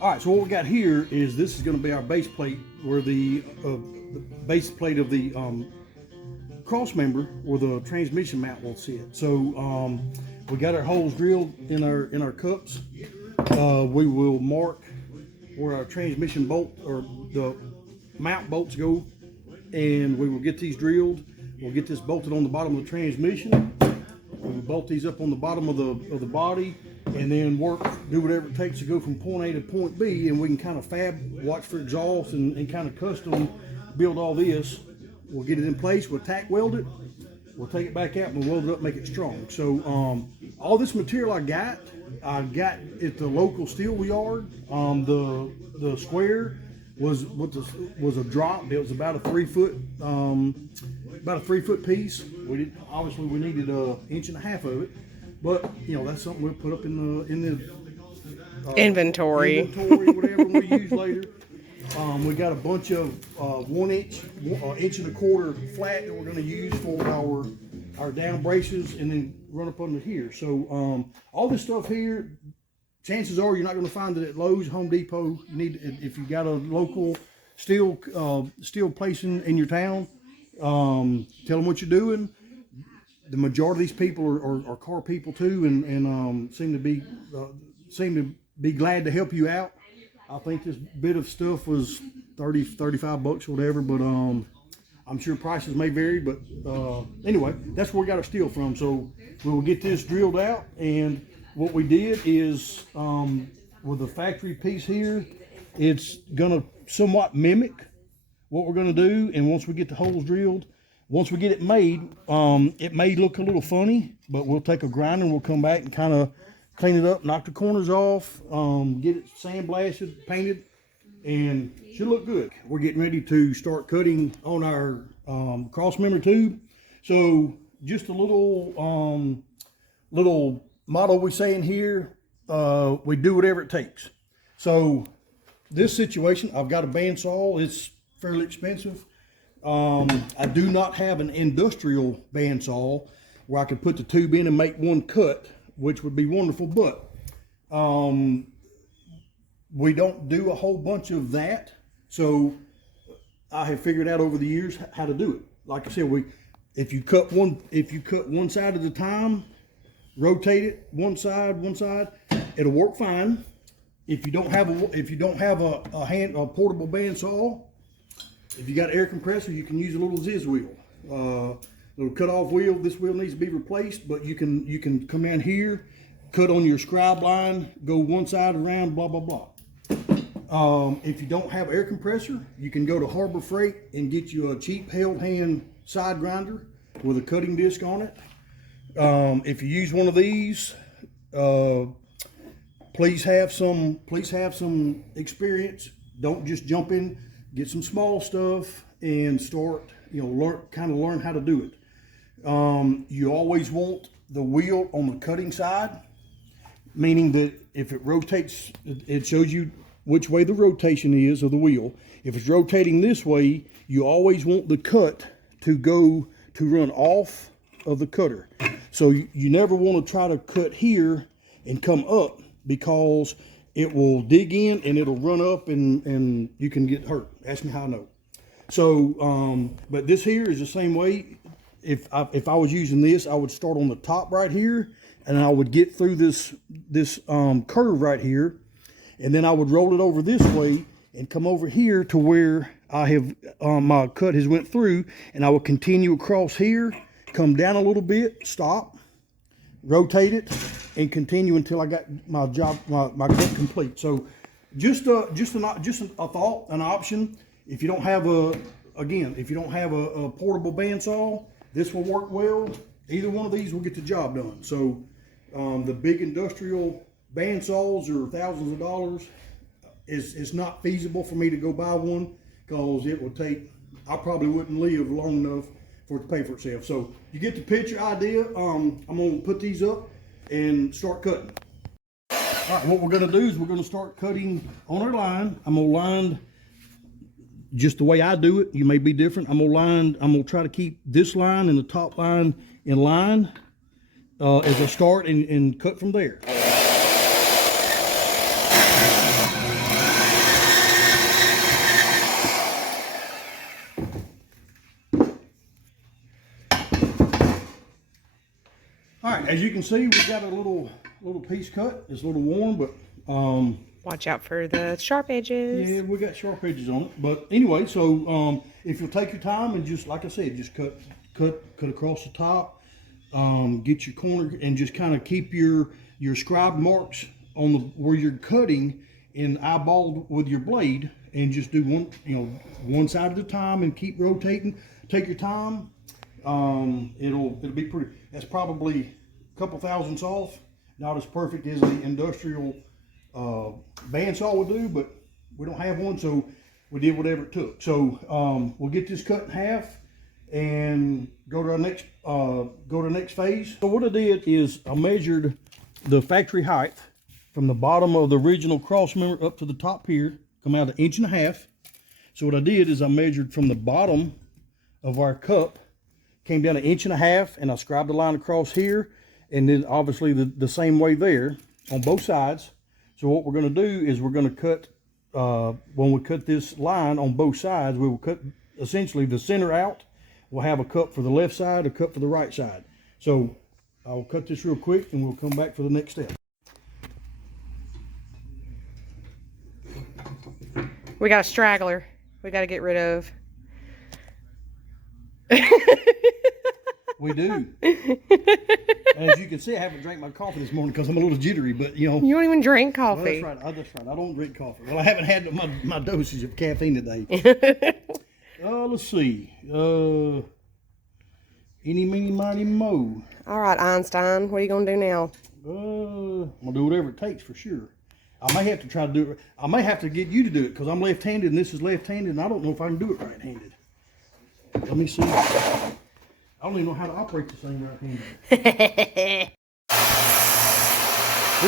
All right, so what we got here is this is going to be our base plate, where the base plate of the Crossmember, where the transmission mount will sit. So we got our holes drilled in our cups. We will mark where our transmission bolt or the mount bolts go, and we will get these drilled. We'll get this bolted on the bottom of the transmission. We'll bolt these up on the bottom of the body, and then do whatever it takes to go from point A to point B, and we can kind of watch for exhaust and kind of custom build all this. We'll get it in place, we'll tack weld it, we'll take it back out and we'll weld it up, make it strong. So all this material I got at the local steel yard. The square was a drop. It was about a 3 foot piece. Obviously we needed an inch and a half of it, but you know, that's something we'll put up in the inventory, whatever we use later. We got a bunch of 1 inch, inch and a quarter flat that we're going to use for our down braces, and then run up under here. So all this stuff here, chances are you're not going to find it at Lowe's, Home Depot. You need, if you got a local steel place in your town, tell them what you're doing. The majority of these people are car people too, and seem to be glad to help you out. I think this bit of stuff was 30, 35 bucks or whatever, but I'm sure prices may vary. But anyway, that's where we got our steel from. So we will get this drilled out, and what we did is with the factory piece here, it's gonna somewhat mimic what we're gonna do. And once we get the holes drilled, once we get it made, it may look a little funny, but we'll take a grinder and we'll come back and kind of clean it up, knock the corners off, get it sandblasted, painted, and should look good. We're getting ready to start cutting on our Crossmember tube. So just a little motto we say in here, we do whatever it takes. So this situation, I've got a bandsaw. It's fairly expensive. I do not have an industrial bandsaw where I could put the tube in and make one cut, which would be wonderful, but we don't do a whole bunch of that. So I have figured out over the years how to do it. Like I said, if you cut one side at a time, rotate it one side, it'll work fine. If you don't have a portable bandsaw, if you got air compressor, you can use a little Ziz wheel. Little cut off wheel. This wheel needs to be replaced, but you can come down here, cut on your scribe line, go one side around, blah blah blah. If you don't have air compressor, you can go to Harbor Freight and get you a cheap held hand side grinder with a cutting disc on it. If you use one of these, please have some experience. Don't just jump in. Get some small stuff and start, learn how to do it. You always want the wheel on the cutting side, meaning that if it rotates, it shows you which way the rotation is of the wheel. If it's rotating this way, you always want the cut to run off of the cutter. So you never want to try to cut here and come up, because it will dig in and it'll run up and you can get hurt. Ask me how I know. So, but this here is the same way. If I was using this, I would start on the top right here, and I would get through this curve right here, and then I would roll it over this way and come over here to where I have my cut has went through, and I will continue across here, come down a little bit, stop, rotate it, and continue until I got my cut complete. So just a thought, an option. If you don't have a portable bandsaw, this will work well. Either one of these will get the job done. So the big industrial bandsaws are thousands of dollars. It's not feasible for me to go buy one, because it would take, I probably wouldn't live long enough for it to pay for itself. So you get the picture idea. I'm gonna put these up and start cutting. All right, what we're gonna do is we're gonna start cutting on our line. I'm gonna line just the way I do it. You may be different. I'm gonna try to keep this line and the top line in line as I start and cut from there. as you can see, we got a little piece cut. It's a little worn, but watch out for the sharp edges. yeah, we got sharp edges on it. But anyway, so if you'll take your time and just, like I said, just cut across the top, get your corner, and just kind of keep your scribed marks on where you're cutting and eyeballed with your blade, and just do one side at a time and keep rotating. Take your time. It'll be pretty. That's probably a couple thousandths off. Not as perfect as the industrial bandsaw would do, but we don't have one, so we did whatever it took. So we'll get this cut in half and go to our next phase. So what I did is I measured the factory height from the bottom of the original Crossmember up to the top here, come out 1.5 inches. So what I did is I measured from the bottom of our cup, came down 1.5 inches, and I scribed the line across here, and then obviously the same way there on both sides. So what we're going to do is we're going to cut, when we cut this line on both sides, we will cut essentially the center out. We'll have a cut for the left side, a cut for the right side. So I'll cut this real quick and we'll come back for the next step. We got a straggler we got to get rid of. We do. As you can see, I haven't drank my coffee this morning because I'm a little jittery, but you know. You don't even drink coffee. Well, that's right. I don't drink coffee. Well, I haven't had my dosage of caffeine today. Let's see. Eeny, meeny, miny, mo. All right, Einstein. What are you going to do now? I'm going to do whatever it takes for sure. I may have to try to do it. I may have to get you to do it because I'm left-handed and this is left-handed, and I don't know if I can do it right-handed. Let me see. I don't even know how to operate this thing right-handed. This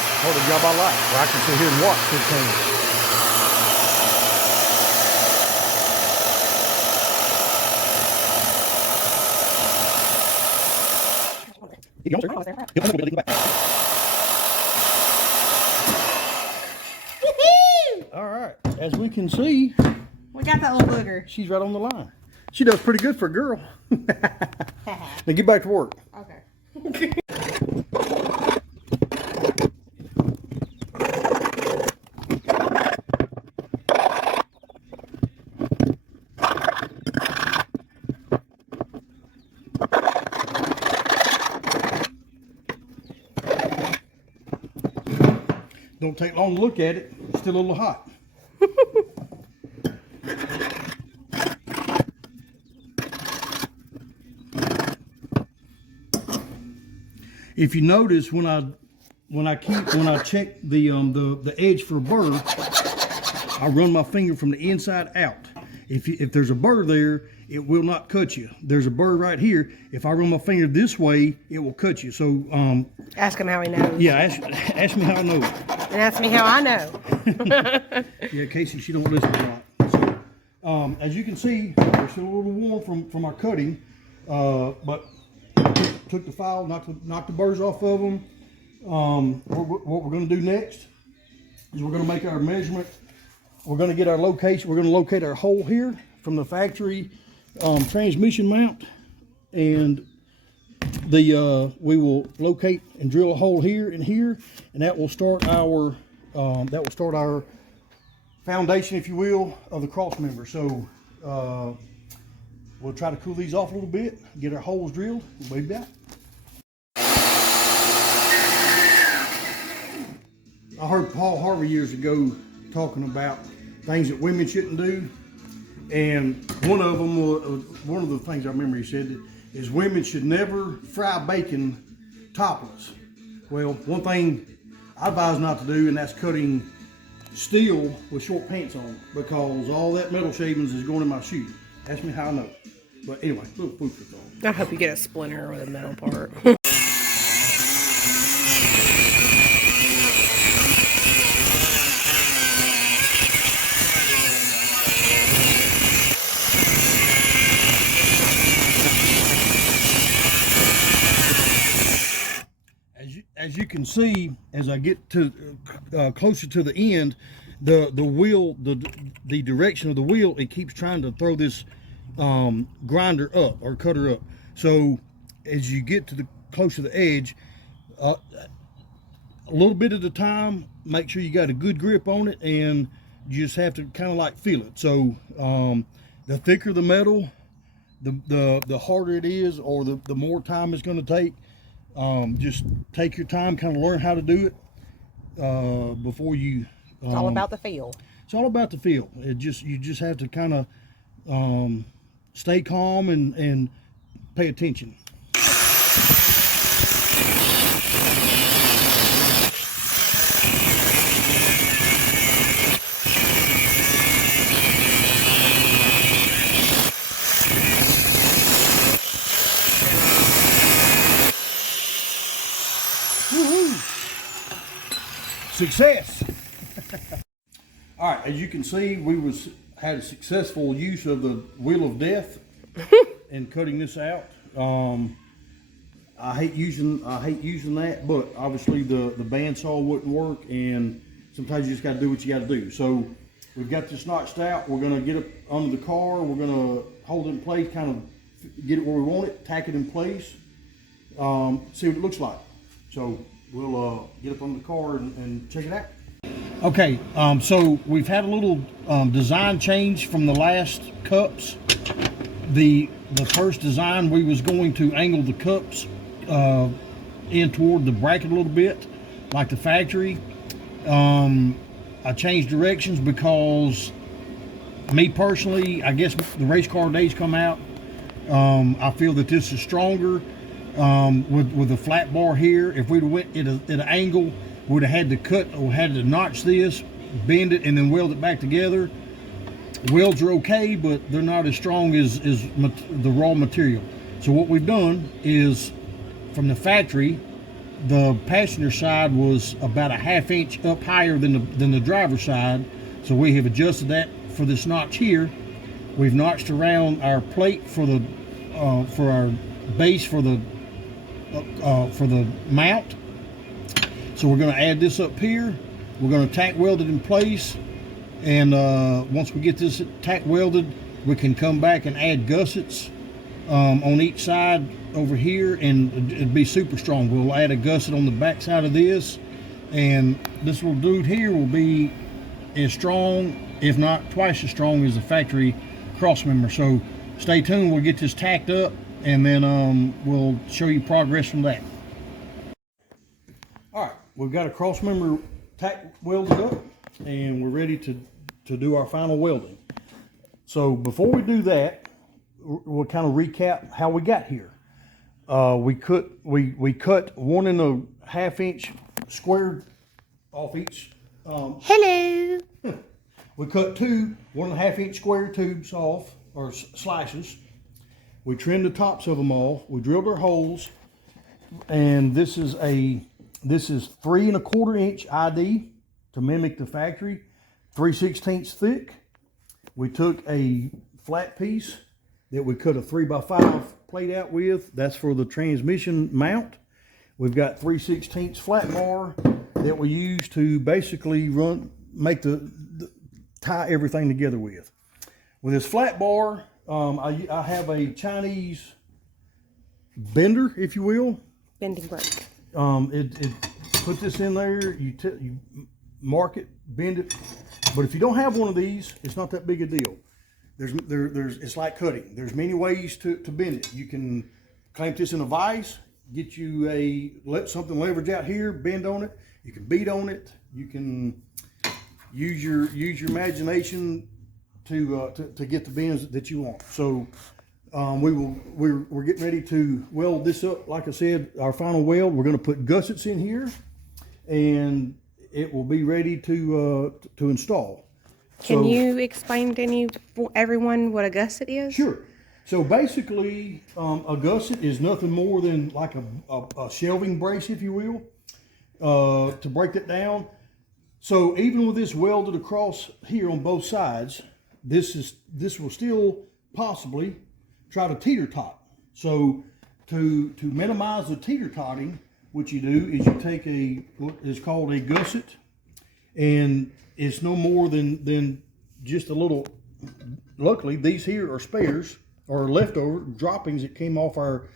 is part of the job I like, where I can sit here and watch this thing. All right, as we can see, we got that little booger. She's right on the line. She does pretty good for a girl. Now get back to work. Okay. Don't take long to look at it. It's still a little hot. If you notice, when I check the edge for a burr, I run my finger from the inside out. If there's a burr there, it will not cut you. There's a burr right here. If I run my finger this way, it will cut you. So ask him how he knows. Yeah, ask me how I know. And ask me how I know. Yeah, Casey, she don't listen a lot. So, as you can see, we're still a little warm from our cutting, but took the file, knocked the burrs off of them. What we're going to do next is we're going to make our measurement. We're going to get our location. We're going to locate our hole here from the factory transmission mount, and we will locate and drill a hole here and here, and that will start our foundation, if you will, of the Crossmember. So we'll try to cool these off a little bit, get our holes drilled, and we'll be back. I heard Paul Harvey years ago talking about things that women shouldn't do, and one of the things I remember he said is women should never fry bacon topless. Well, one thing I advise not to do, and that's cutting steel with short pants on, because all that metal shavings is going in my shoe. Ask me how I know. But anyway, little food for thought. I hope you get a splinter with a metal part. As you can see, as I get to closer to the end, the wheel, the direction of the wheel, it keeps trying to throw this grinder up or cutter up. So as you get to the close to the edge, a little bit at a time. Make sure you got a good grip on it, and you just have to kind of like feel it. So the thicker the metal, the harder it is, or the more time it's going to take. Just take your time, kind of learn how to do it before you. It's all about the feel. It's all about the feel. You just have to kind of stay calm and pay attention. Woohoo! Success! All right, as you can see, we had a successful use of the wheel of death in cutting this out. I hate using that, but obviously the bandsaw wouldn't work, and sometimes you just got to do what you got to do. So we've got this notched out. We're going to get it under the car. We're going to hold it in place, kind of get it where we want it, tack it in place, see what it looks like. So we'll get up on the car and check it out. Okay, so we've had a little design change from the last cups. The first design, we was going to angle the cups in toward the bracket a little bit, like the factory. I changed directions because, me personally, I guess the race car days come out. I feel that this is stronger with the flat bar here. If we'd went at an angle, would have had to cut or had to notch this, bend it, and then weld it back together. Welds are okay, but they're not as strong as the raw material. So what we've done is, from the factory, the passenger side was about a 1/2 inch up higher than the driver's side. So we have adjusted that for this notch here. We've notched around our plate for our base for the mount. So we're going to add this up here. We're going to tack weld it in place, and once we get this tack welded, we can come back and add gussets on each side over here, and it'd be super strong. We'll add a gusset on the back side of this, and this little dude here will be as strong, if not twice as strong, as the factory Crossmember. So stay tuned. We'll get this tacked up, and then we'll show you progress from that. All right, we've got a Crossmember tack welded up, and we're ready to do our final welding. So before we do that, we'll kind of recap how we got here. We cut 1 1/2 inch squared off each. Hello. We cut 2 1/2 inch square tubes off, or slices. We trimmed the tops of them all. We drilled our holes, and this is 3 1/4 inch ID to mimic the factory, 3/16 thick. We took a flat piece that we cut a 3x5 plate out with. That's for the transmission mount. We've got 3/16 flat bar that we use to basically tie everything together with. With this flat bar, I have a Chinese bender, if you will. Bending brake. It put this in there, you mark it, bend it. But if you don't have one of these, it's not that big a deal. It's like cutting. There's many ways to bend it. You can clamp this in a vise, get you let something leverage out here, bend on it. You can beat on it. You can use your imagination to get the bends that you want. So we're getting ready to weld this up. Like I said, our final weld. We're going to put gussets in here, and it will be ready to install. Can you explain to everyone what a gusset is? Sure. So basically, a gusset is nothing more than like a shelving brace, if you will, to break it down. So even with this welded across here on both sides, this will still possibly try to teeter-tot. So to minimize the teeter-totting, what you do is you take what is called a gusset, and it's no more than just a little. Luckily, these here are spares or leftover droppings that came off our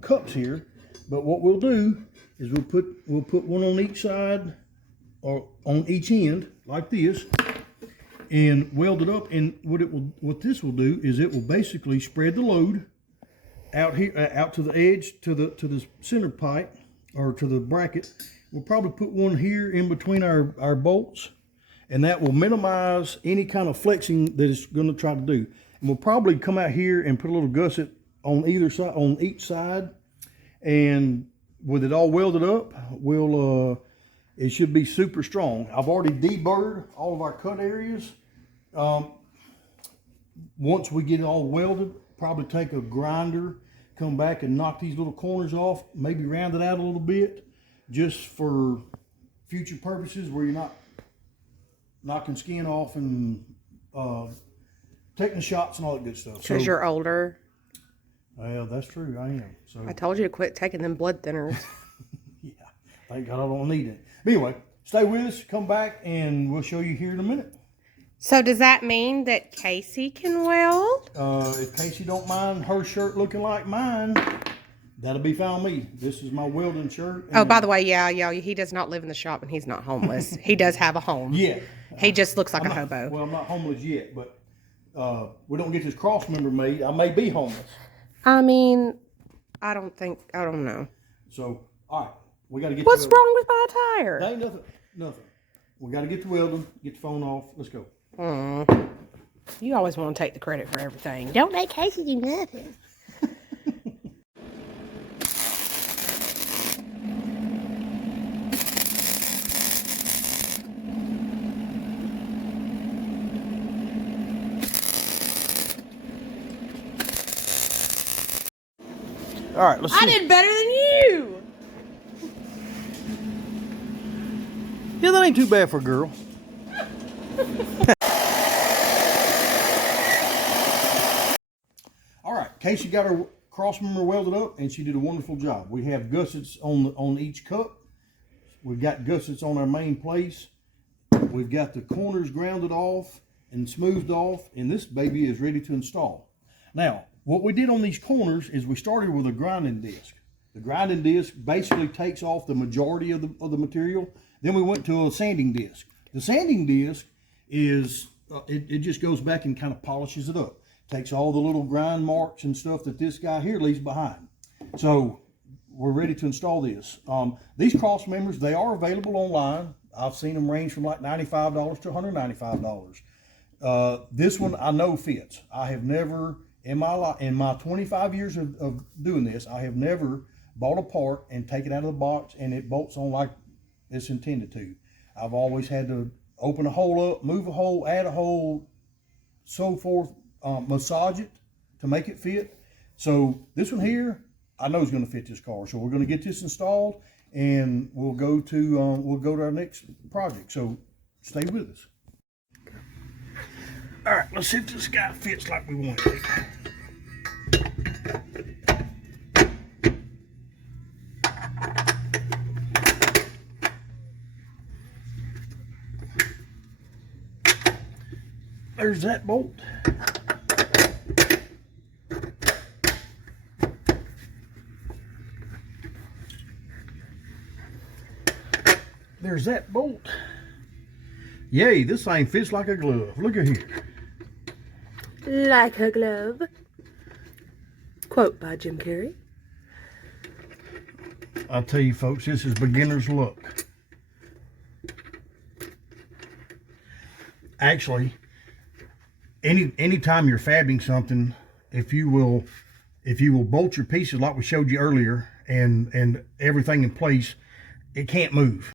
cups here. But what we'll do is we'll put one on each side or on each end like this, and weld it up. And what this will do is it will basically spread the load out here, out to the edge, to the center pipe or to the bracket. We'll probably put one here in between our bolts, and that will minimize any kind of flexing that it's going to try to do. And we'll probably come out here and put a little gusset on either side, on each side, and with it all welded up, it should be super strong. I've already deburred all of our cut areas. Once we get it all welded, probably take a grinder, come back and knock these little corners off, maybe round it out a little bit, just for future purposes where you're not knocking skin off and taking shots and all that good stuff. Because you're older. Well, that's true, I am. So I told you to quit taking them blood thinners. yeah, thank God I don't need it. But anyway, stay with us, come back, and we'll show you here in a minute. So does that mean that Casey can weld? If Casey don't mind her shirt looking like mine, that'll be fine with me. This is my welding shirt. Oh, by the way, yeah, he does not live in the shop and he's not homeless. He does have a home. Yeah. He just looks like a hobo. Well, I'm not homeless yet, but we don't get this Crossmember made, I may be homeless. I mean, I don't know. So, all right, we got to get. What's wrong with my tire? There ain't nothing. We got to get the welding, get the phone off. Let's go. You always want to take the credit for everything. Don't let Casey do nothing. All right, let's see. I did better than you. Yeah, that ain't too bad for a girl. All right, Casey got her Crossmember welded up, and she did a wonderful job. We have gussets on each cup. We've got gussets on our main place. We've got the corners grounded off and smoothed off, and this baby is ready to install. Now, what we did on these corners is we started with a grinding disc. The grinding disc basically takes off the majority of the material. Then we went to a sanding disc. The sanding disc is, it just goes back and kind of polishes it up. Takes all the little grind marks and stuff that this guy here leaves behind. So we're ready to install this. These Crossmembers, they are available online. I've seen them range from like $95 to $195. This one I know fits. I have never, in my 25 years of doing this, I have never bought a part and take it out of the box and it bolts on like it's intended to. I've always had to open a hole up, move a hole, add a hole, so forth, massage it to make it fit. So this one here, I know is going to fit this car. So we're going to get this installed, and we'll go to our next project. So stay with us. All right, let's see if this guy fits like we want it to. There's that bolt. There's that bolt. Yay, this thing fits like a glove. Look at here. Like a glove. Quote by Jim Carrey. I'll tell you folks, this is beginner's luck. Actually, anytime you're fabbing something, if you will bolt your pieces like we showed you earlier and everything in place, it can't move.